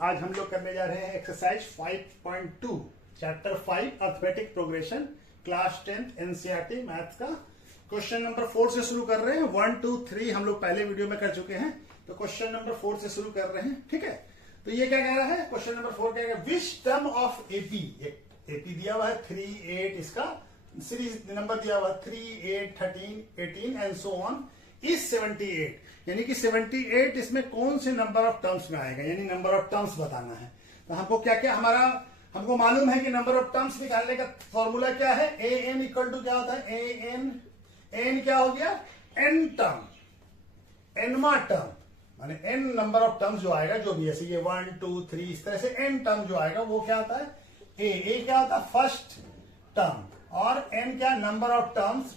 आज हम लोग करने जा रहे हैं exercise 5.2 chapter 5 arithmetic progression class 10th NCERT maths का क्वेश्चन नंबर 4 से शुरू कर रहे हैं। 1 2 3 हम लोग पहले वीडियो में कर चुके हैं, तो क्वेश्चन नंबर 4 से शुरू कर रहे हैं। ठीक है, तो ये क्या कह रहा है क्वेश्चन नंबर 4 कह रहा है which term of AP, AP दिया हुआ है 3 8, इसका सीरीज नंबर दिया हुआ है 3 8 13 18 एंड सो ऑन इज 78, यानी कि 78 इसमें कौन से नंबर ऑफ टर्म्स में आएगा, यानी नंबर ऑफ टर्म्स बताना है। तो हमको क्या क्या हमको मालूम है कि नंबर ऑफ टर्म्स निकालने का फॉर्मूला क्या है, ए एन इक्वल टू क्या होता है, ए एन क्या हो गया, एन टर्म, एनवा टर्म, माने एन नंबर ऑफ टर्म्स जो आएगा, जो भी ऐसे ये 1 2 3 इस तरह से एन टर्म जो आएगा वो क्या होता है, ए क्या होता है फर्स्ट टर्म, और एन क्या number of terms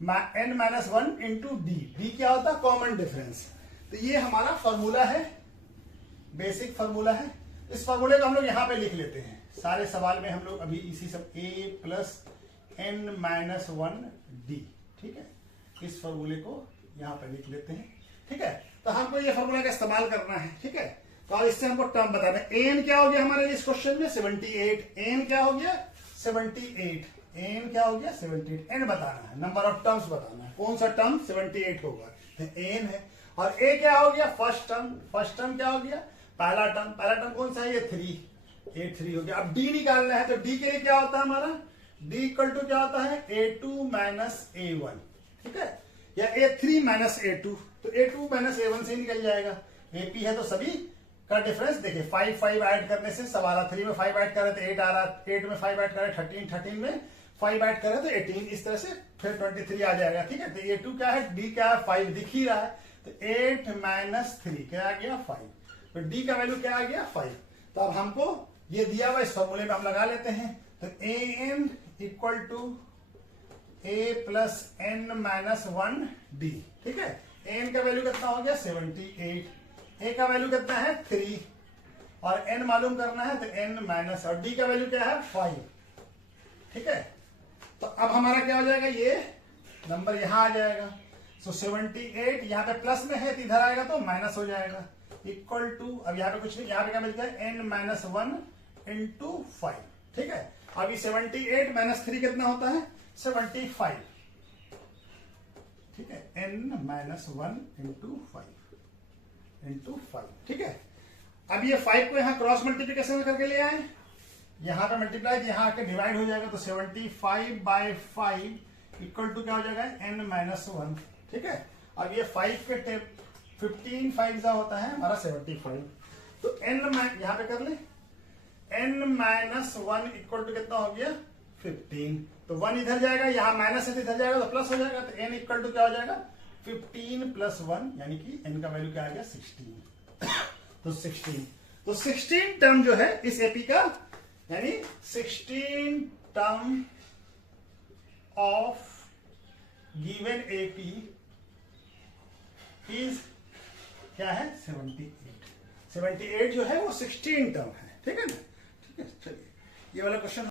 n minus 1 into D क्या होता है कॉमन डिफरेंस। तो ये हमारा फॉर्मूला है, बेसिक फॉर्मूला है। इस फॉर्मूले को हम लोग यहां पे लिख लेते हैं, सारे सवाल में हम लोग अभी इसी सब a plus n minus 1 D, ठीक है, इस फॉर्मूले को यहां पे लिख लेते हैं। ठीक है, तो हमको ये फॉर्मूला का इस्तेमाल करना है। ठीक है, तो अब इससे हमको टर्म बताना है। एन क्या हो गया हमारे लिए इस क्वेश्चन में 78, एन क्या हो गया 78, एन क्या हो गया 78, एन बताना है, नंबर ऑफ टर्म्स बताना है, कौन सा टर्म 78 होगा, एन है। और ए क्या हो गया फर्स्ट टर्म क्या हो गया पहला टर्म कौन सा है ये 3 हो गया। अब डी निकालना है, तो डी के लिए क्या होता है हमारा, डी इक्वल टू क्या होता है a2 माइनस a1, ठीक है, या a3 माइनस a2, तो a2 माइनस a1 से निकल जाएगा। एपी है तो सभी का डिफरेंस देखिए 5 ऐड करने से सब आ रहा, 3 में 5 ऐड कर रहे तो 8 आ रहा, 8 में 5 ऐड कर रहे 13 में 5 ऐड कर रहे तो 18, इस तरह से फिर 23 आ जाएगा। ठीक है, तो a2 क्या है, डी क्या है 5 दिख ही रहा है, तो 8 माइनस 3 क्या आ गया 5, तो डी का वैल्यू क्या आ गया 5। तो अब हमको ये दिया हुआ इस फॉर्मूले में हम लगा लेते हैं, तो A N equal to A plus N minus 1 D. ठीक है, एन का वैल्यू कितना हो गया 78, ए का वैल्यू कितना है 3 और एन मालूम करना है, तो एन माइनस, और डी का वैल्यू क्या है 5। ठीक है, तो अब हमारा क्या हो जाएगा, ये नंबर यहां आ जाएगा। सो 78 यहाँ पे प्लस में है तो इधर आएगा तो माइनस हो जाएगा, इक्वल टू, अब यहाँ पे कुछ नहीं, यहाँ पे क्या मिलता है n माइनस 1 इंटू 5। ठीक है, अभी 78 माइनस 3 कितना होता है 75। ठीक है, n माइनस 1 इंटू 5। ठीक है, अब ये 5 को यहाँ क्रॉस मल्टीप्लीकेशन करके ले आए, यहाँ पे मल्टीप्लाई, यहाँ आके डिवाइड हो जाएगा, तो 75 बाय 5 इक्वल टू क्या हो जाएगा n माइनस 1। ठीक है, अब ये 5 के 15 5 होता है हमारा 75, तो n यहाँ पे कर ले, n माइनस 1 इक्वल टू कितना हो गया 15, तो 1 इधर जाएगा, यहाँ माइनस है इधर जाएगा तो प्लस हो जाएगा, तो n इक्वल टू क्या हो जाएगा 15 प्लस 1, यानी कि n का वैल्यू क्या आ गया 16। तो 16 टर्म जो है इस एपी का, यानी 16 term of given AP is क्या है 78 जो है वो 16 टर्म है। ठीक है ना, ठीक है, चलिए ये वाला क्वेश्चन